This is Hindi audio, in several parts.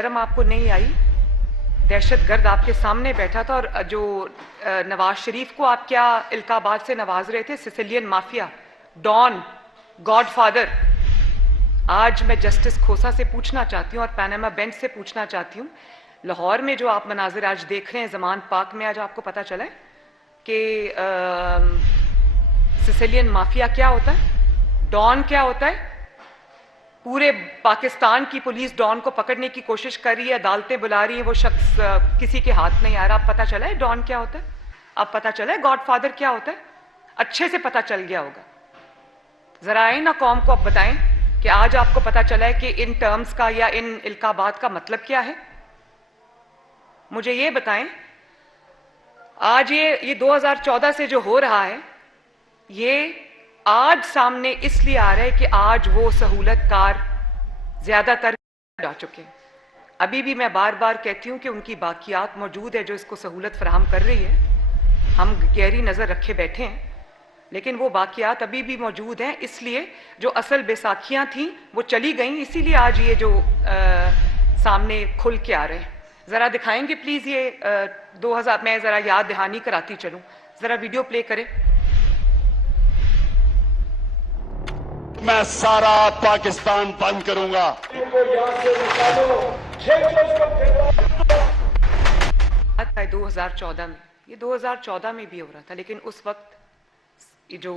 शर्म आपको नहीं आई? दहशतगर्द आपके सामने बैठा था और जो नवाज शरीफ को आप क्या इल्काबाद से नवाज रहे थे, सिसिलियन माफिया, डॉन, गॉडफादर। आज मैं जस्टिस खोसा से पूछना चाहती हूँ और पैनामा बेंच से पूछना चाहती हूँ, लाहौर में जो आप मनाजिर आज देख रहे हैं, जमान पाक में, आज आपको पता चला है कि सिसिलियन माफिया क्या होता है, डॉन क्या होता है। पूरे पाकिस्तान की पुलिस डॉन को पकड़ने की कोशिश कर रही है, अदालतें बुला रही हैं, वो शख्स किसी के हाथ नहीं आ रहा। अब पता चला है डॉन क्या होता है, अब पता चला है गॉडफादर क्या होता है, अच्छे से पता चल गया होगा। जरा आए ना कौम को अब बताएं कि आज आपको पता चला है कि इन टर्म्स का या इन इल्काबात का मतलब क्या है। मुझे ये बताएं, आज ये 2014 से जो हो रहा है, ये आज सामने इसलिए आ रहा है कि आज वो सहूलतकार ज्यादातर आ चुके हैं। अभी भी मैं बार बार कहती हूं कि उनकी बाकियात मौजूद है जो इसको सहूलत फराहम कर रही है। हम गहरी नजर रखे बैठे हैं, लेकिन वो बाकियात अभी भी मौजूद हैं। इसलिए जो असल बैसाखियां थी वो चली गई, इसीलिए आज ये जो सामने खुल के आ रहे हैं। जरा दिखाएंगे प्लीज ये 2000, मैं जरा याद दहानी कराती चलूं, जरा वीडियो प्ले करें। मैं सारा पाकिस्तान बंद करूंगा। आता है 2014 में, ये 2014 में भी हो रहा था, लेकिन उस वक्त जो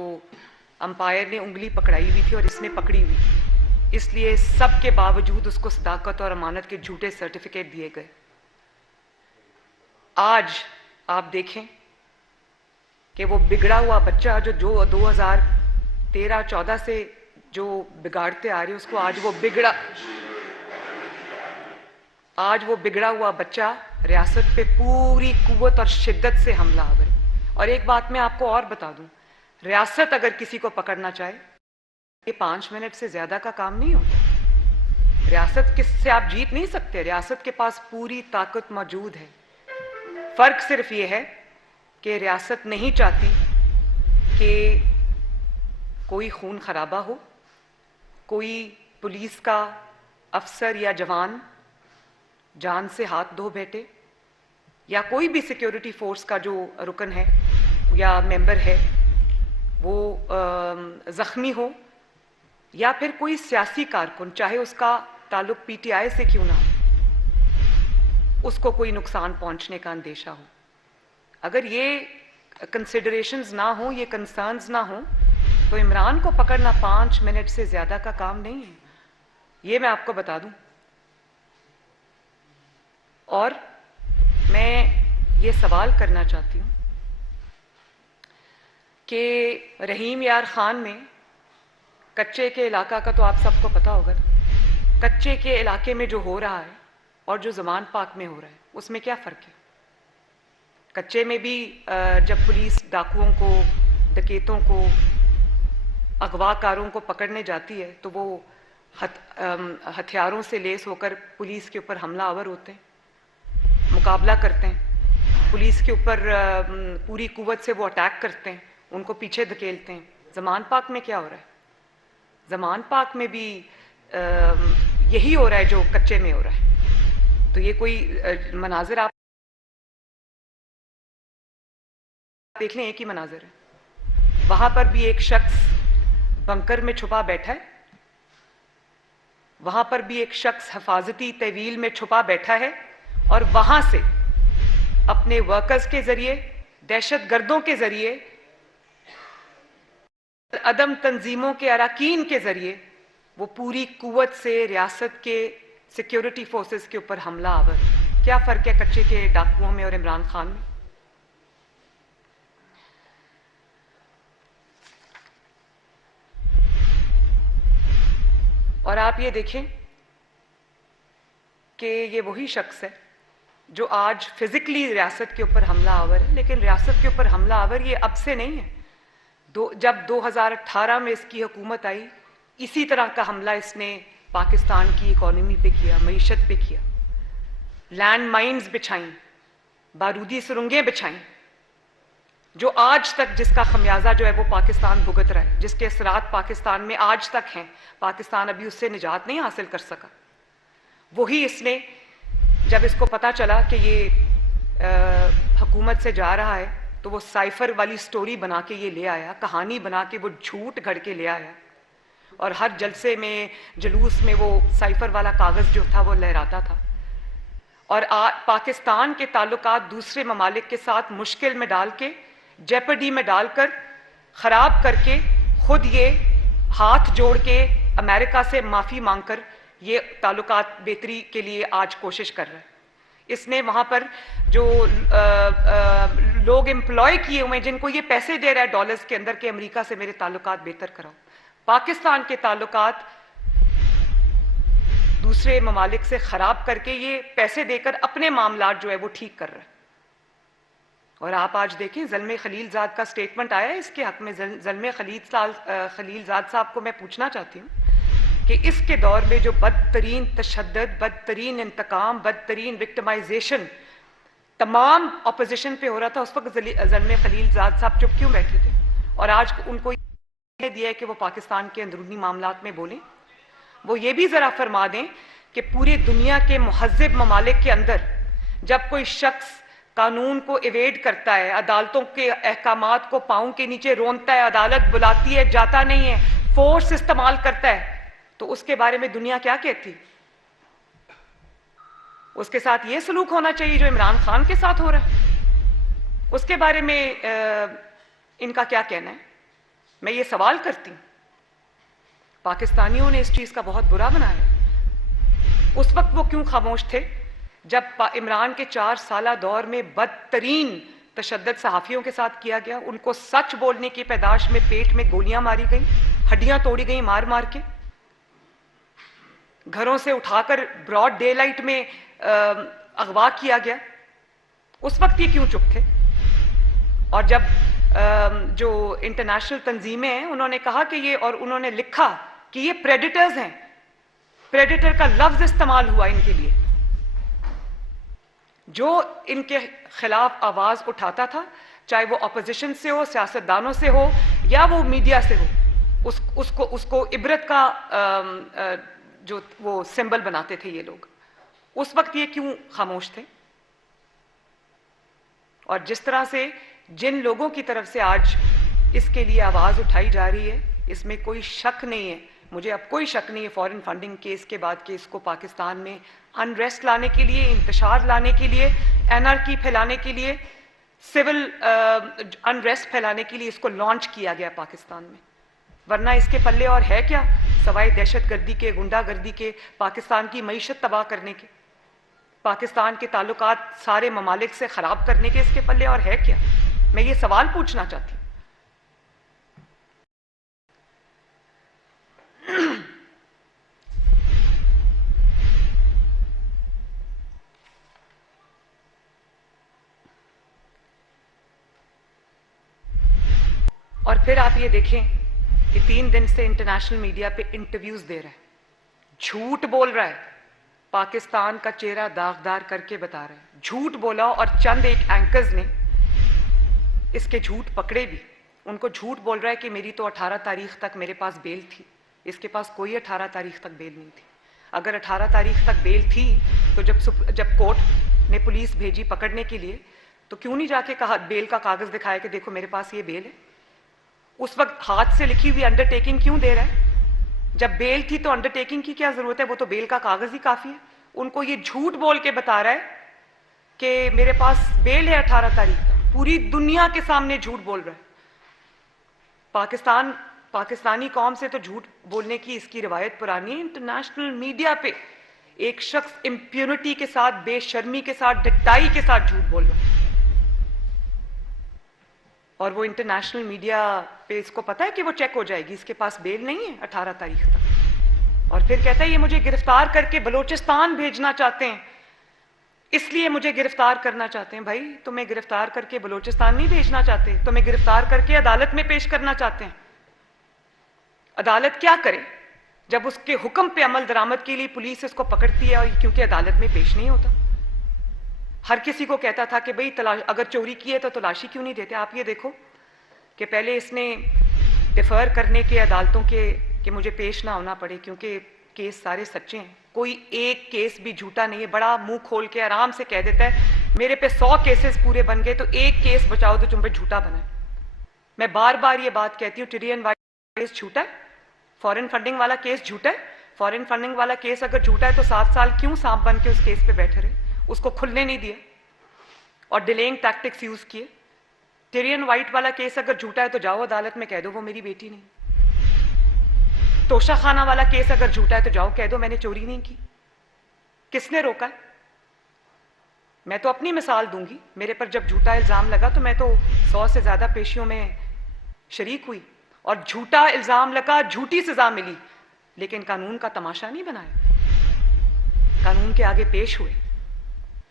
अंपायर ने उंगली पकड़ाई हुई थी और इसने पकड़ी हुई थी, इसलिए सबके बावजूद उसको सदाकत और अमानत के झूठे सर्टिफिकेट दिए गए। आज आप देखें कि वो बिगड़ा हुआ बच्चा जो 2013-14 से जो बिगाड़ते आ रहे, उसको आज वो बिगड़ा हुआ बच्चा रियासत पे पूरी कुव्वत और शिद्दत से हमला आवर। और एक बात मैं आपको और बता दूं, रियासत अगर किसी को पकड़ना चाहे, ये 5 मिनट से ज्यादा का काम नहीं होता। रियासत किससे आप जीत नहीं सकते, रियासत के पास पूरी ताकत मौजूद है। फर्क सिर्फ ये है कि रियासत नहीं चाहती कि कोई खून खराबा हो, कोई पुलिस का अफसर या जवान जान से हाथ धो बैठे, या कोई भी सिक्योरिटी फोर्स का जो रुकन है या मेंबर है वो जख्मी हो, या फिर कोई सियासी कारकुन, चाहे उसका ताल्लुक पीटीआई से क्यों ना हो, उसको कोई नुकसान पहुंचने का अंदेशा हो। अगर ये कंसिडरेशंस ना हो, ये कंसर्न्स ना हो, तो इमरान को पकड़ना 5 मिनट से ज्यादा का काम नहीं है, ये मैं आपको बता दूं। और मैं ये सवाल करना चाहती हूं कि रहीम यार खान में कच्चे के इलाका का तो आप सबको पता होगा, कच्चे के इलाके में जो हो रहा है और जो जमान पाक में हो रहा है, उसमें क्या फर्क है। कच्चे में भी जब पुलिस डाकुओं को, डकैतों को, अगवाकारों को पकड़ने जाती है तो वो हथियारों से लेस होकर पुलिस के ऊपर हमला आवर होते हैं, मुकाबला करते हैं, पुलिस के ऊपर पूरी कुव्वत से वो अटैक करते हैं, उनको पीछे धकेलते हैं। जमान पाक में क्या हो रहा है, जमान पाक में भी यही हो रहा है जो कच्चे में हो रहा है। तो ये कोई मनाजिर आप देख लें, एक ही मनाजिर है। वहां पर भी एक शख्स बंकर में छुपा बैठा है, वहां पर भी एक शख्स हिफाजती तहवील में छुपा बैठा है, और वहां से अपने वर्कर्स के जरिए, दहशतगर्दों के जरिए, अदम तंजीमों के अराकीन के जरिए वो पूरी कुव्वत से रियासत के सिक्योरिटी फोर्सेस के ऊपर हमला आवर। क्या फर्क है कच्चे के डाकुओं में और इमरान खान में? और आप ये देखें कि ये वही शख्स है जो आज फिजिकली रियासत के ऊपर हमला आवर है, लेकिन रियासत के ऊपर हमला आवर ये अब से नहीं है। जब 2018 में इसकी हुकूमत आई, इसी तरह का हमला इसने पाकिस्तान की इकोनॉमी पे किया, मईशत पे किया, लैंड माइन्स बिछाई, बारूदी सुरंगें बिछाई, जो आज तक जिसका खमियाजा जो है वो पाकिस्तान भुगत रहा है, जिसके असरात पाकिस्तान में आज तक हैं। पाकिस्तान अभी उससे निजात नहीं हासिल कर सका। वही इसने जब इसको पता चला कि ये हुकूमत से जा रहा है, तो वो साइफर वाली स्टोरी बना के ये ले आया, कहानी बना के वो झूठ घड़ के ले आया, और हर जलसे में, जुलूस में वो साइफर वाला कागज़ जो था वो लहराता था। और पाकिस्तान के ताल्लुकात दूसरे ममालिक के साथ मुश्किल में डाल के, जेपडी में डालकर, ख़राब करके, खुद ये हाथ जोड़ के अमेरिका से माफ़ी मांगकर ये ताल्लुकात बेहतरी के लिए आज कोशिश कर रहा है। इसने वहाँ पर जो लोग एम्प्लॉय किए हुए हैं, जिनको ये पैसे दे रहा है डॉलर्स के अंदर के अमेरिका से मेरे ताल्लुकात बेहतर कराओ, पाकिस्तान के ताल्लुकात दूसरे ममालिक से ख़राब करके ये पैसे देकर अपने मामलात जो है वो ठीक कर रहा है। और आप आज देखें, ज़ल्मे खलीलज़ाद का स्टेटमेंट आया है इसके हक़ में। ज़ल्मे खलीलज़ाद साहब को मैं पूछना चाहती हूँ कि इसके दौर में जो बदतरीन तशद्दुद, बदतरीन इंतकाम, बदतरीन विक्टिमाइजेशन तमाम अपोजिशन पे हो रहा था, उस वक्त ज़ल्मे खलीलज़ाद साहब चुप क्यों बैठे थे? और आज उनको ये दिया है कि वो पाकिस्तान के अंदरूनी मामलात में बोलें। वो ये भी ज़रा फरमा दें कि पूरी दुनिया के मुहज़्ज़िब ममालिक के अंदर जब कोई शख्स कानून को इवेड करता है, अदालतों के अहकामात को पाँव के नीचे रोनता है, अदालत बुलाती है, जाता नहीं है, फोर्स इस्तेमाल करता है, तो उसके बारे में दुनिया क्या कहती? उसके साथ ये सलूक होना चाहिए जो इमरान खान के साथ हो रहा है। उसके बारे में इनका क्या कहना है? मैं ये सवाल करती हूँ। पाकिस्तानियों ने इस चीज़ का बहुत बुरा बनाया। उस वक्त वो क्यों खामोश थे जब इमरान के 4 साला दौर में बदतरीन तशद्दुद सहाफ़ियों के साथ किया गया? उनको सच बोलने की पैदाश में पेट में गोलियां मारी गई, हड्डियां तोड़ी गई मार मार के, घरों से उठाकर ब्रॉड डे लाइट में अगवा किया गया। उस वक्त ये क्यों चुप थे? और जब जो इंटरनेशनल तंजीमें हैं उन्होंने कहा कि ये, और उन्होंने लिखा कि ये प्रेडिटर्स हैं, प्रेडिटर का लफ्ज इस्तेमाल हुआ इनके लिए, जो इनके खिलाफ आवाज उठाता था, चाहे वो अपोजिशन से हो, सियासतदानों से हो, या वो मीडिया से हो, उसको इबरत का जो वो सिंबल बनाते थे ये लोग। उस वक्त ये क्यों खामोश थे? और जिस तरह से जिन लोगों की तरफ से आज इसके लिए आवाज उठाई जा रही है, इसमें कोई शक नहीं है, मुझे अब कोई शक नहीं है, फॉरेन फंडिंग केस के बाद केस को पाकिस्तान में अनरेस्ट लाने के लिए, इंतशार लाने के लिए, एनआरकी फैलाने के लिए, सिविल अनरेस्ट फैलाने के लिए इसको लॉन्च किया गया पाकिस्तान में। वरना इसके पल्ले और है क्या सवाए दहशतगर्दी के, गुंडागर्दी के, पाकिस्तान की मईशत तबाह करने के, पाकिस्तान के ताल्लुकात सारे ममालिक से खराब करने के इसके पल्ले और है क्या? मैं ये सवाल पूछना चाहती हूँ। और फिर आप ये देखें कि 3 दिन से इंटरनेशनल मीडिया पे इंटरव्यूज दे रहा है, झूठ बोल रहा है, पाकिस्तान का चेहरा दागदार करके बता रहा है, झूठ बोला। और चंद एक एंकर्स ने इसके झूठ पकड़े भी। उनको झूठ बोल रहा है कि मेरी तो 18 तारीख तक मेरे पास बेल थी। इसके पास कोई 18 तारीख तक बेल नहीं थी। अगर 18 तारीख तक बेल थी तो जब कोर्ट ने पुलिस भेजी पकड़ने के लिए, तो क्यों नहीं जाके कहा, बेल का कागज दिखाया कि देखो मेरे पास ये बेल है? उस वक्त हाथ से लिखी हुई अंडरटेकिंग क्यों दे रहा है? जब बेल थी तो अंडरटेकिंग की क्या जरूरत है? वो तो बेल का कागज ही काफी है। उनको ये झूठ बोल के बता रहा है कि मेरे पास बेल है 18 तारीख तक। पूरी दुनिया के सामने झूठ बोल रहा है। पाकिस्तानी कौम से तो झूठ बोलने की इसकी रिवायत पुरानी है। इंटरनेशनल मीडिया पे एक शख्स इंप्यूनिटी के साथ, बेशर्मी के साथ, डटाई के साथ झूठ बोल रहा है, और वो इंटरनेशनल मीडिया पे इसको पता है कि वो चेक हो जाएगी, इसके पास बेल नहीं है 18 तारीख तक। और फिर कहता है ये मुझे गिरफ्तार करके बलूचिस्तान भेजना चाहते हैं, इसलिए मुझे गिरफ्तार करना चाहते हैं। भाई तुम्हें गिरफ्तार करके बलूचिस्तान नहीं भेजना चाहते, तुम्हें गिरफ्तार करके अदालत में पेश करना चाहते हैं। अदालत क्या करे जब उसके हुक्म पे अमल दरामद के लिए पुलिस इसको पकड़ती है, और क्योंकि अदालत में पेश नहीं होता। हर किसी को कहता था कि भाई अगर चोरी की है तो तलाशी क्यों नहीं देते? आप ये देखो कि पहले इसने डिफर करने के अदालतों के कि मुझे पेश ना होना पड़े, क्योंकि केस सारे सच्चे हैं, कोई एक केस भी झूठा नहीं है। बड़ा मुंह खोल के आराम से कह देता है मेरे पे 100 केसेस पूरे बन गए तो एक केस बचाओ तो तुम पे झूठा बना है। मैं बार बार ये बात कहती हूँ, टिरियन वाइट केस झूठा है, फॉरेन फंडिंग वाला केस झूठा है। फॉरेन फंडिंग वाला केस अगर झूठा है तो 7 साल क्यों सांप बन के उस केस पे बैठे रहे, उसको खुलने नहीं दिया और डिलेइंग टैक्टिक्स यूज किए। टिरियन वाइट वाला केस अगर झूठा है तो जाओ अदालत में कह दो वो मेरी बेटी नहीं। तोशा खाना वाला केस अगर झूठा है तो जाओ कह दो मैंने चोरी नहीं की। किसने रोका है? मैं तो अपनी मिसाल दूंगी, मेरे पर जब झूठा इल्जाम लगा तो मैं तो 100 से ज्यादा पेशियों में शरीक हुई और झूठा इल्जाम लगा, झूठी सजा मिली, लेकिन कानून का तमाशा नहीं बनाया। कानून के आगे पेश हुए,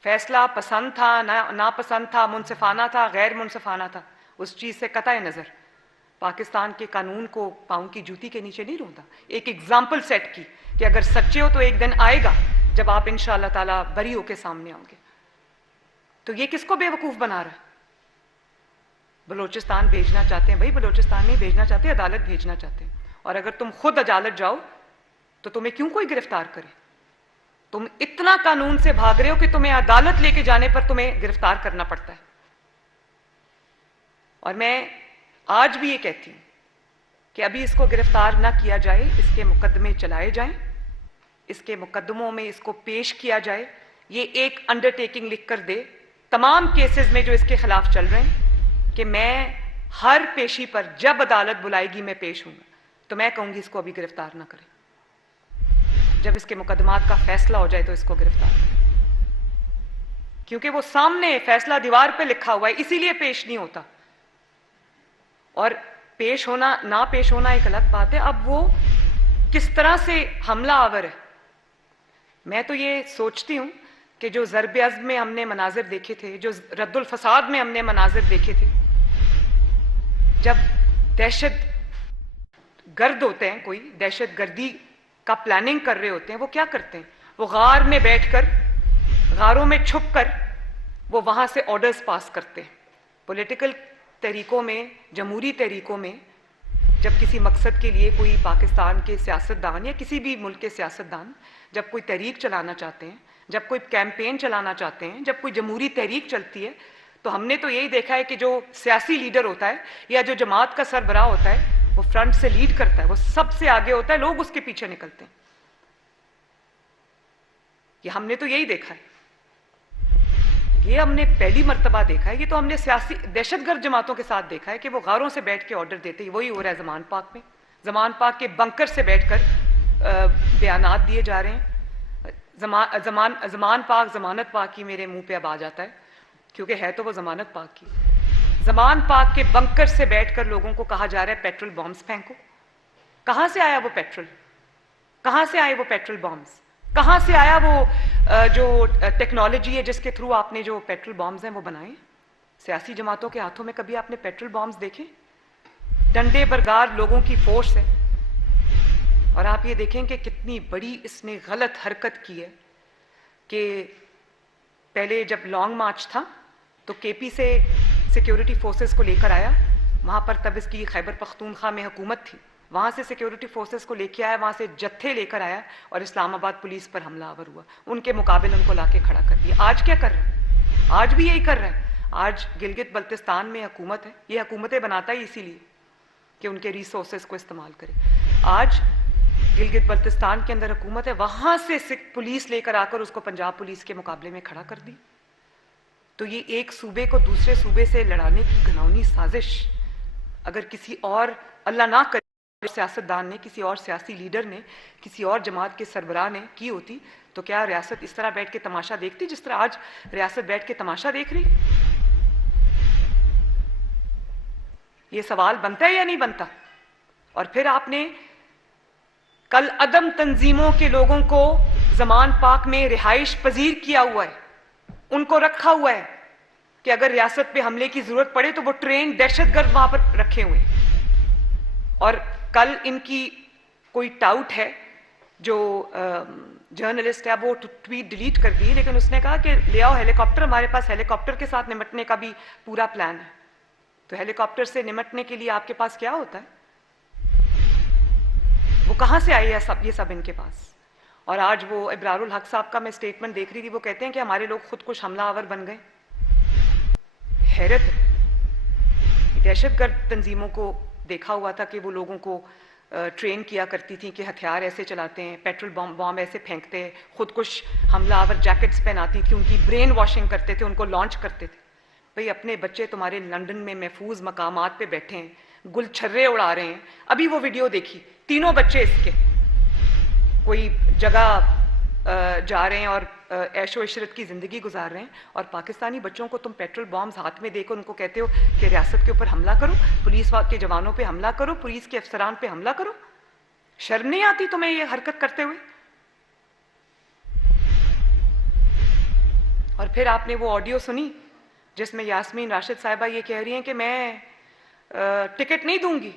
फैसला पसंद था नापसंद था, मुनसिफाना था गैर मुनसिफाना था, उस चीज से कतई नजर पाकिस्तान के कानून को पांव की जूती के नीचे नहीं रोता। एक एग्जाम्पल सेट की कि अगर सच्चे हो तो एक दिन आएगा जब आप इंशाअल्लाह ताला बरी होके सामने आओगे। तो ये किसको बेवकूफ बना रहा है? बलोचिस्तान भेजना चाहते हैं भाई, बलोचिस्तान नहीं भेजना चाहते, अदालत भेजना चाहते हैं। और अगर तुम खुद अदालत जाओ तो तुम्हें क्यों कोई गिरफ्तार करे? तुम इतना कानून से भाग रहे हो कि तुम्हें अदालत लेके जाने पर तुम्हें गिरफ्तार करना पड़ता है। और मैं आज भी ये कहती हूं कि अभी इसको गिरफ्तार ना किया जाए, इसके मुकदमे चलाए जाएं, इसके मुकदमों में इसको पेश किया जाए। ये एक अंडरटेकिंग लिख कर दे तमाम केसेस में जो इसके खिलाफ चल रहे हैं कि मैं हर पेशी पर जब अदालत बुलाएगी मैं पेश हूंगा, तो मैं कहूंगी इसको अभी गिरफ्तार ना करें। जब इसके मुकदमात का फैसला हो जाए तो इसको गिरफ्तार करें, क्योंकि वो सामने फैसला दीवार पे लिखा हुआ है, इसीलिए पेश नहीं होता। और पेश होना ना पेश होना एक अलग बात है। अब वो किस तरह से हमला आवर है, मैं तो ये सोचती हूं कि जो ज़र्ब-ए-अज़्म में हमने मनाजिर देखे थे, जो रद्दुल फसाद में हमने मनाजिर देखे थे, जब दहशत गर्द होते हैं, कोई दहशत गर्दी का प्लानिंग कर रहे होते हैं, वो क्या करते हैं? वो गार में बैठकर, गारों में छुपकर वो वहां से ऑर्डर्स पास करते हैं। पॉलिटिकल तरीकों में, जमहूरी तरीकों में, जब किसी मकसद के लिए कोई पाकिस्तान के सियासतदान या किसी भी मुल्क के सियासतदान जब कोई तहरीक चलाना चाहते हैं, जब कोई कैंपेन चलाना चाहते हैं, जब कोई जमहूरी तहरीक चलती है, तो हमने तो यही देखा है कि जो सियासी लीडर होता है या जो जमात का सरबराह होता है वो फ्रंट से लीड करता है, वो सबसे आगे होता है, लोग उसके पीछे निकलते हैं। ये हमने तो यही देखा है, ये हमने पहली मर्तबा देखा है। ये तो हमने सियासी दहशतगर्द जमातों के साथ देखा है कि वो गारों से बैठ के ऑर्डर देते हैं। वही हो रहा है ज़मान पाक में। ज़मान पाक के बंकर से बैठकर बयानात दिए जा रहे हैं। ज़मान पाक ज़मानत पाक की मेरे मुंह पे अब आ जाता है, क्योंकि है तो वो ज़मानत पाक की। ज़मान पाक के बंकर से बैठकर लोगों को कहा जा रहा है पेट्रोल बॉम्ब्स फेंको। कहां से आया वो पेट्रोल? कहां से आए वो पेट्रोल बॉम्ब्स? कहां से आया वो जो टेक्नोलॉजी है जिसके थ्रू आपने जो पेट्रोल बॉम्ब्स हैं वो बनाए? सियासी जमातों के हाथों में कभी आपने पेट्रोल बॉम्ब्स देखे? डंडे बरदार लोगों की फोर्स है। और आप ये देखें कि कितनी बड़ी इसने गलत हरकत की है कि पहले जब लॉन्ग मार्च था तो केपी से सिक्योरिटी फोर्सेस को लेकर आया, वहां पर तब इसकी खैबर पख्तूनख्वा में हुकूमत थी, वहां से सिक्योरिटी फोर्सेस को लेके आया, वहां से जत्थे लेकर आया और इस्लामाबाद पुलिस पर हमलावर हुआ। उनके मुकाबले उनको लाके खड़ा कर दिया। आज क्या कर रहा है? आज भी यही कर रहा है। आज गिलगित बल्तिस्तान में हुकूमत है, ये हुकूमतें बनाता ही इसीलिए कि उनके रिसोर्सेज को इस्तेमाल करे। आज गिलगित बल्तिस्तान के अंदर हुकूमत है, वहां से पुलिस लेकर आकर उसको पंजाब पुलिस के मुकाबले में खड़ा कर दी। तो ये एक सूबे को दूसरे सूबे से लड़ाने की घिनौनी साजिश अगर किसी और, अल्लाह ना करे, सियासतदान ने, किसी और सियासी लीडर ने, किसी और जमात के सरबराह ने की होती, तो क्या रियासत इस तरह बैठ के तमाशा देखती जिस तरह आज रियासत बैठ के तमाशा देख रही? ये सवाल बनता है या नहीं बनता? और फिर आपने कल अदम तंजीमों के लोगों को ज़मान पाक में रिहाइश पजीर किया हुआ है, उनको रखा हुआ है कि अगर रियासत पे हमले की जरूरत पड़े तो वो ट्रेन दहशतगर्द वहां पर रखे हुए हैं। और कल इनकी कोई टाउट है, जो जर्नलिस्ट है, वो ट्वीट डिलीट कर दी, लेकिन उसने कहा कि ले आओ हेलीकॉप्टर, हमारे पास हेलीकॉप्टर के साथ निपटने का भी पूरा प्लान है। तो हेलीकॉप्टर से निपटने के लिए आपके पास क्या होता है? वो कहां से आई है ये सब इनके पास? और आज वो इब्रारुल हक साहब का मैं स्टेटमेंट देख रही थी, वो कहते हैं कि हमारे लोग खुदकुश हमलावर बन गए। हैरत है। दहशतगर्द तंजीमों को देखा हुआ था कि वो लोगों को ट्रेन किया करती थी कि हथियार ऐसे चलाते हैं, पेट्रोल बॉम्ब ऐसे फेंकते हैं, खुदकुश हमलावर जैकेट्स पहनाती थी, उनकी ब्रेन वॉशिंग करते थे, उनको लॉन्च करते थे। भाई अपने बच्चे तुम्हारे लंदन में महफूज मकामात पे बैठे हैं, गुलछर्रे उड़ा रहे हैं। अभी वो वीडियो देखी, तीनों बच्चे इसके कोई जगह जा रहे हैं और ऐशो इशरत की ज़िंदगी गुजार रहे हैं, और पाकिस्तानी बच्चों को तुम पेट्रोल बॉम्ब्स हाथ में देकर उनको कहते हो कि रियासत के ऊपर हमला करो, पुलिस के जवानों पे हमला करो, पुलिस के अफसरान पे हमला करो। शर्म नहीं आती तुम्हें ये हरकत करते हुए? और फिर आपने वो ऑडियो सुनी जिसमें यास्मीन राशिद साहिबा ये कह रही हैं कि मैं टिकट नहीं दूंगी।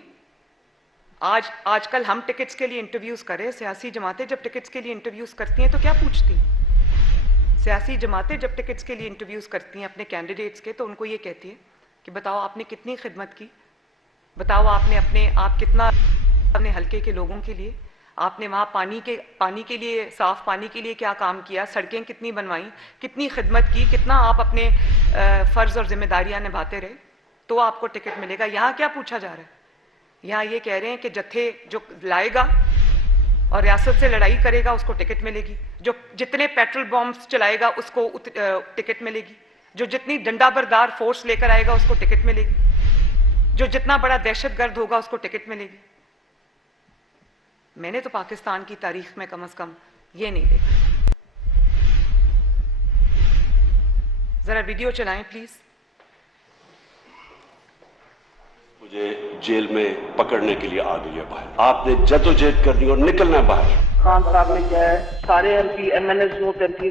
आजकल हम टिकट्स के लिए इंटरव्यूज करें, सियासी जमातें जब टिकट्स के लिए इंटरव्यूज करती हैं तो क्या पूछती? सियासी जमातें जब टिकट्स के लिए इंटरव्यूज करती हैं अपने कैंडिडेट्स के, तो उनको ये कहती है कि बताओ आपने कितनी खिदमत की, बताओ आपने आप कितना अपने हल्के के लोगों के लिए, आपने वहाँ पानी के लिए, साफ पानी के लिए क्या काम किया, सड़कें कितनी बनवाई, कितनी खिदमत की, कितना आप अपने फ़र्ज़ और जिम्मेदारियाँ निभाते रहे, तो आपको टिकट मिलेगा। यहाँ क्या पूछा जा रहा है? यहाँ ये कह रहे हैं कि जत्थे जो लाएगा और रियासत से लड़ाई करेगा उसको टिकट मिलेगी, जो जितने पेट्रोल बॉम्ब्स चलाएगा उसको टिकट मिलेगी, जो जितनी डंडाबरदार फोर्स लेकर आएगा उसको टिकट मिलेगी, जो जितना बड़ा दहशतगर्द होगा उसको टिकट मिलेगी। मैंने तो पाकिस्तान की तारीख में कम से कम ये नहीं देखा। जरा वीडियो चलाएं प्लीज। मुझे जेल में पकड़ने के लिए आ गई है बाहर। आपने जद्दोजहद करनी और निकलना बाहर। खान साहब ने क्या है, सारे एमपी एमएनएस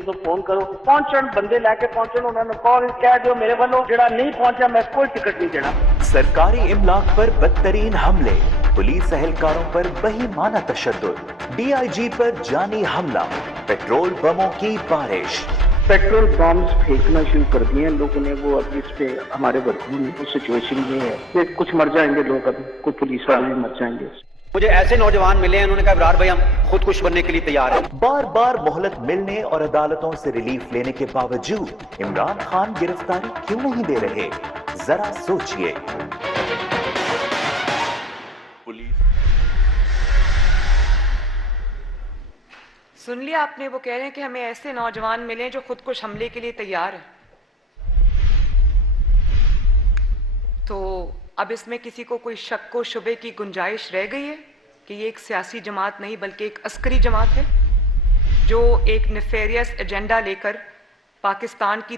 को फोन करो, पहुंचन बंदे लेके पहुंचन, उन्होंने कॉल कह दो मेरे वालों, जेड़ा नहीं पहुंचा मैं कोई टिकट नहीं देना। सरकारी इमलाक पर बदतरीन हमले, पुलिस एहलकारों पर बेईमाना तशद्दुद, डीआईजी पर जानी हमला, पेट्रोल बमों की बारिश। पेट्रोल बॉम्ब्स फेंकना शुरू कर दिए लोगों ने। वो अभी इस पे हमारे वर्करों में सिचुएशन ये है कि कुछ मर जाएंगे लोग, अभी कुछ पुलिस वाले भी मर जाएंगे। मुझे ऐसे नौजवान मिले हैं, उन्होंने कहा इब्रार भाई हम खुदकुश बनने के लिए तैयार हैं। बार बार मोहलत मिलने और अदालतों से रिलीफ लेने के बावजूद इमरान खान गिरफ्तारी क्यों नहीं दे रहे? जरा सोचिए। पुलिस सुन लिया आपने? वो कह रहे हैं कि हमें ऐसे नौजवान मिले जो खुदकुश हमले के लिए तैयार है। तो अब इसमें किसी को कोई शक व शुबे की गुंजाइश रह गई है कि ये एक सियासी जमात नहीं बल्कि एक अस्करी जमात है जो एक नेफेरियस एजेंडा लेकर पाकिस्तान की